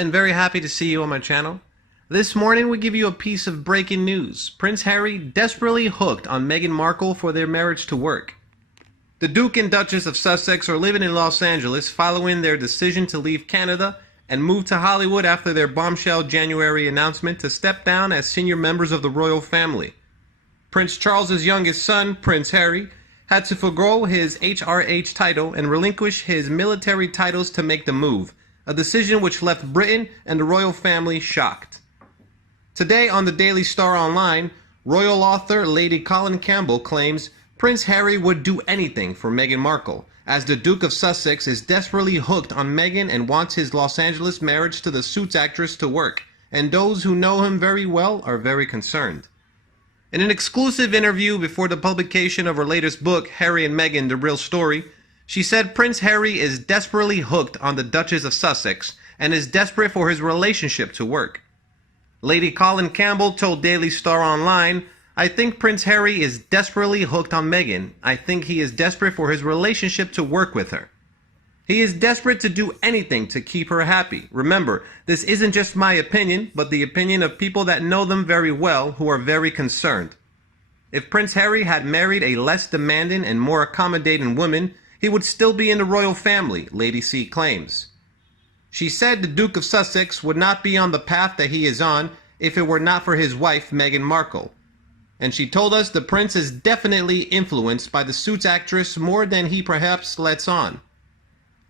and very happy to see you on my channel. This morning we give you a piece of breaking news. Prince Harry desperately hooked on Meghan Markle for their marriage to work. The Duke and Duchess of Sussex are living in Los Angeles following their decision to leave Canada and move to Hollywood after their bombshell January announcement to step down as senior members of the royal family. Prince Charles's youngest son, Prince Harry, had to forgo his HRH title and relinquish his military titles to make the move, a decision which left Britain and the royal family shocked. Today on the Daily Star Online, royal author Lady Colin Campbell claims Prince Harry would do anything for Meghan Markle, as the Duke of Sussex is desperately hooked on Meghan and wants his Los Angeles marriage to the Suits actress to work, and those who know him very well are very concerned. In an exclusive interview before the publication of her latest book, Harry and Meghan, The Real Story, she said Prince Harry is desperately hooked on the Duchess of Sussex and is desperate for his relationship to work. Lady Colin Campbell told Daily Star Online, "I think Prince Harry is desperately hooked on Meghan. I think he is desperate for his relationship to work with her. He is desperate to do anything to keep her happy. Remember, this isn't just my opinion, but the opinion of people that know them very well who are very concerned. If Prince Harry had married a less demanding and more accommodating woman, he would still be in the royal family," Lady C claims. She said the Duke of Sussex would not be on the path that he is on if it were not for his wife, Meghan Markle. And she told us the prince is definitely influenced by the Suits actress more than he perhaps lets on.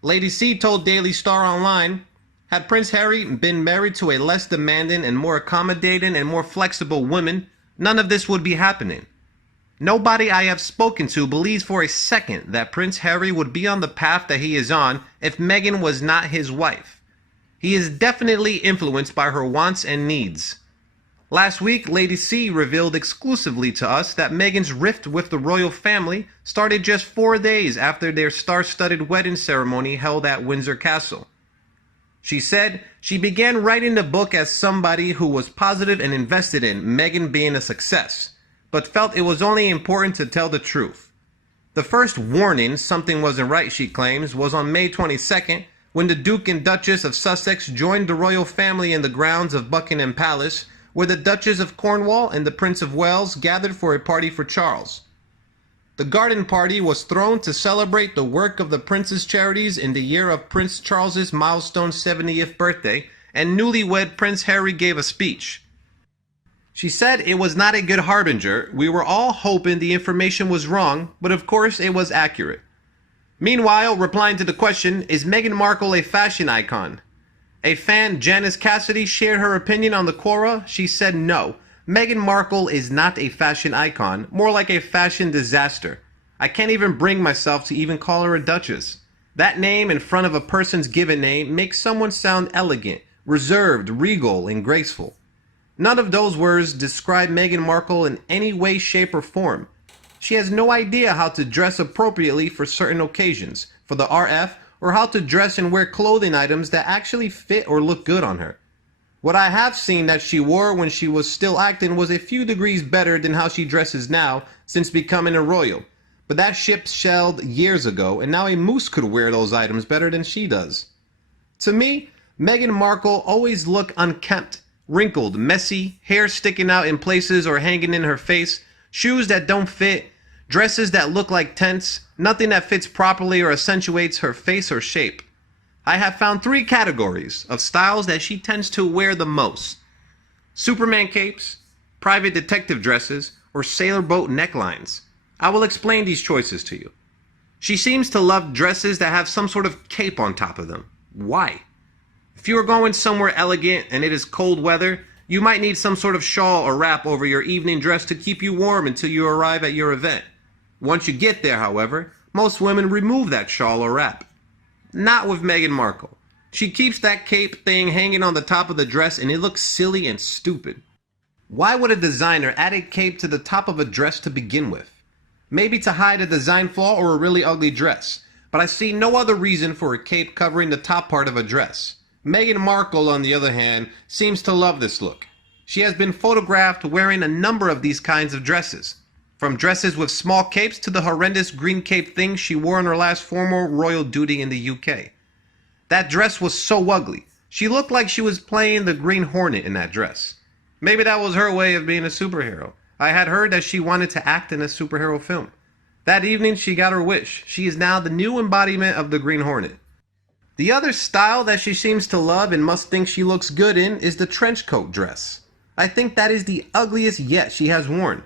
Lady C told Daily Star Online, "Had Prince Harry been married to a less demanding and more accommodating and more flexible woman, none of this would be happening. Nobody I have spoken to believes for a second that Prince Harry would be on the path that he is on if Meghan was not his wife. He is definitely influenced by her wants and needs." Last week, Lady C revealed exclusively to us that Meghan's rift with the royal family started just 4 days after their star-studded wedding ceremony held at Windsor Castle. She said she began writing the book as somebody who was positive and invested in Meghan being a success, but felt it was only important to tell the truth. The first warning something wasn't right, she claims, was on May 22nd, when the Duke and Duchess of Sussex joined the royal family in the grounds of Buckingham Palace, where the Duchess of Cornwall and the Prince of Wales gathered for a party for Charles. The garden party was thrown to celebrate the work of the prince's charities in the year of Prince Charles's milestone 70th birthday, and newlywed Prince Harry gave a speech. She said it was not a good harbinger. "We were all hoping the information was wrong, but of course it was accurate." Meanwhile, replying to the question, is Meghan Markle a fashion icon? A fan, Janice Cassidy, shared her opinion on the Quora. She said no, Meghan Markle is not a fashion icon, more like a fashion disaster. I can't even bring myself to even call her a duchess. That name in front of a person's given name makes someone sound elegant, reserved, regal, and graceful. None of those words describe Meghan Markle in any way, shape, or form. She has no idea how to dress appropriately for certain occasions, for the RF, or how to dress and wear clothing items that actually fit or look good on her. What I have seen that she wore when she was still acting was a few degrees better than how she dresses now since becoming a royal. But that ship sailed years ago, and now a moose could wear those items better than she does. To me, Meghan Markle always looked unkempt, wrinkled, messy, hair sticking out in places or hanging in her face, shoes that don't fit, dresses that look like tents, nothing that fits properly or accentuates her face or shape. I have found 3 categories of styles that she tends to wear the most: Superman capes, private detective dresses, or sailorboat necklines. I will explain these choices to you. She seems to love dresses that have some sort of cape on top of them. Why? If you are going somewhere elegant and it is cold weather, you might need some sort of shawl or wrap over your evening dress to keep you warm until you arrive at your event. Once you get there, however, most women remove that shawl or wrap. Not with Meghan Markle. She keeps that cape thing hanging on the top of the dress and it looks silly and stupid. Why would a designer add a cape to the top of a dress to begin with? Maybe to hide a design flaw or a really ugly dress, but I see no other reason for a cape covering the top part of a dress. Meghan Markle, on the other hand, seems to love this look. She has been photographed wearing a number of these kinds of dresses. From dresses with small capes to the horrendous green cape thing she wore on her last formal royal duty in the UK. That dress was so ugly. She looked like she was playing the Green Hornet in that dress. Maybe that was her way of being a superhero. I had heard that she wanted to act in a superhero film. That evening, she got her wish. She is now the new embodiment of the Green Hornet. The other style that she seems to love and must think she looks good in is the trench coat dress. I think that is the ugliest yet she has worn.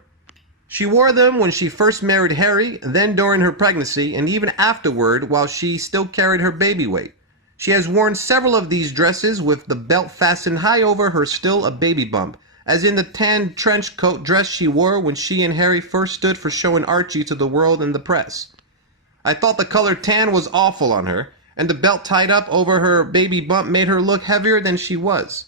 She wore them when she first married Harry, then during her pregnancy, and even afterward while she still carried her baby weight. She has worn several of these dresses with the belt fastened high over her still a baby bump, as in the tan trench coat dress she wore when she and Harry first stood for showing Archie to the world and the press. I thought the color tan was awful on her, and the belt tied up over her baby bump made her look heavier than she was.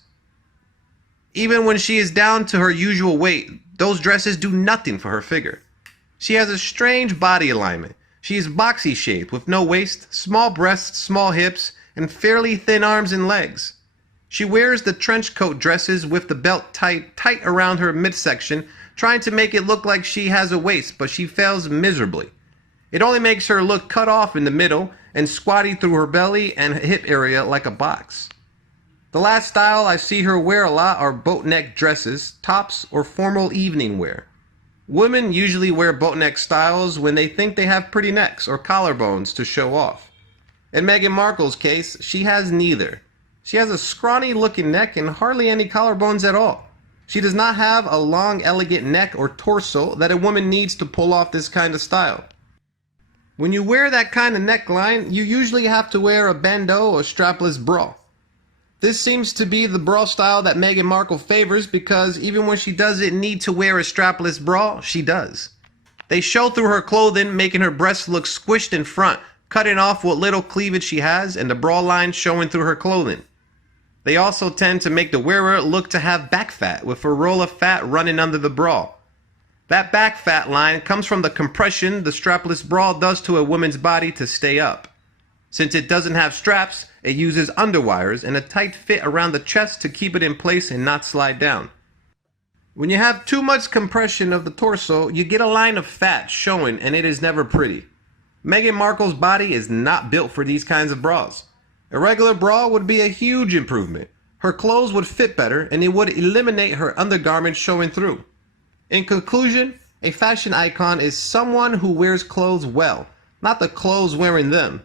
Even when she is down to her usual weight, those dresses do nothing for her figure. She has a strange body alignment. She is boxy shaped with no waist, small breasts, small hips, and fairly thin arms and legs. She wears the trench coat dresses with the belt tight around her midsection, trying to make it look like she has a waist, but she fails miserably. It only makes her look cut off in the middle and squatty through her belly and hip area like a box. The last style I see her wear a lot are boat neck dresses, tops, or formal evening wear. Women usually wear boat neck styles when they think they have pretty necks or collarbones to show off. In Meghan Markle's case, she has neither. She has a scrawny looking neck and hardly any collarbones at all. She does not have a long elegant neck or torso that a woman needs to pull off this kind of style. When you wear that kind of neckline, you usually have to wear a bandeau or strapless bra. This seems to be the bra style that Meghan Markle favors because even when she doesn't need to wear a strapless bra, she does. They show through her clothing, making her breasts look squished in front, cutting off what little cleavage she has, and the bra line showing through her clothing. They also tend to make the wearer look to have back fat, with a roll of fat running under the bra. That back fat line comes from the compression the strapless bra does to a woman's body to stay up. Since it doesn't have straps, it uses underwires and a tight fit around the chest to keep it in place and not slide down. When you have too much compression of the torso, you get a line of fat showing and it is never pretty. Meghan Markle's body is not built for these kinds of bras. A regular bra would be a huge improvement. Her clothes would fit better and it would eliminate her undergarments showing through. In conclusion, a fashion icon is someone who wears clothes well, not the clothes wearing them.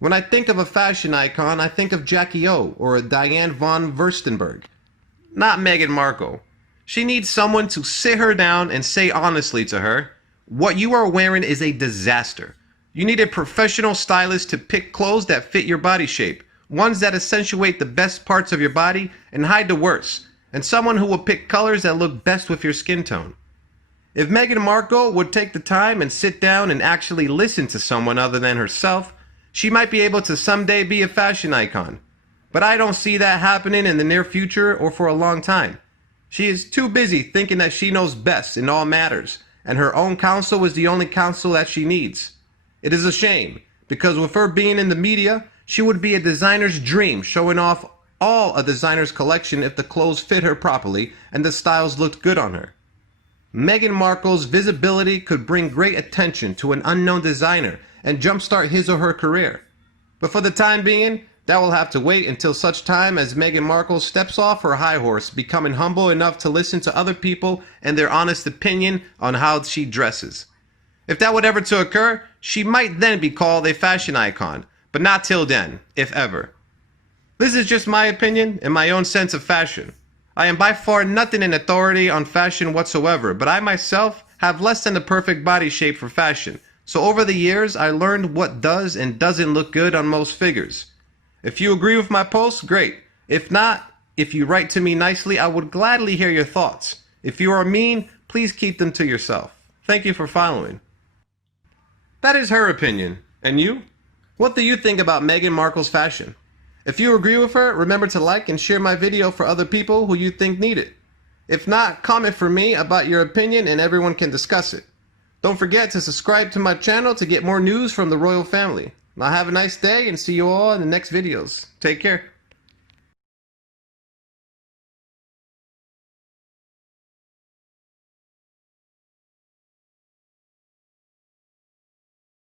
When I think of a fashion icon, I think of Jackie O or a Diane von Furstenberg. Not Meghan Markle. She needs someone to sit her down and say honestly to her, what you are wearing is a disaster. You need a professional stylist to pick clothes that fit your body shape, ones that accentuate the best parts of your body and hide the worst, and someone who will pick colors that look best with your skin tone. If Meghan Markle would take the time and sit down and actually listen to someone other than herself, she might be able to someday be a fashion icon. But I don't see that happening in the near future or for a long time. She is too busy thinking that she knows best in all matters, and her own counsel is the only counsel that she needs. It is a shame, because with her being in the media, she would be a designer's dream, showing off all a designer's collection if the clothes fit her properly and the styles looked good on her. Meghan Markle's visibility could bring great attention to an unknown designer and jumpstart his or her career. But for the time being, that will have to wait until such time as Meghan Markle steps off her high horse, becoming humble enough to listen to other people and their honest opinion on how she dresses. If that would ever to occur, she might then be called a fashion icon, but not till then, if ever. This is just my opinion and my own sense of fashion. I am by far nothing in authority on fashion whatsoever, but I myself have less than the perfect body shape for fashion. So over the years, I learned what does and doesn't look good on most figures. If you agree with my posts, great. If not, if you write to me nicely, I would gladly hear your thoughts. If you are mean, please keep them to yourself. Thank you for following. That is her opinion. And you? What do you think about Meghan Markle's fashion? If you agree with her, remember to like and share my video for other people who you think need it. If not, comment for me about your opinion and everyone can discuss it. Don't forget to subscribe to my channel to get more news from the royal family. Now have a nice day and see you all in the next videos. Take care.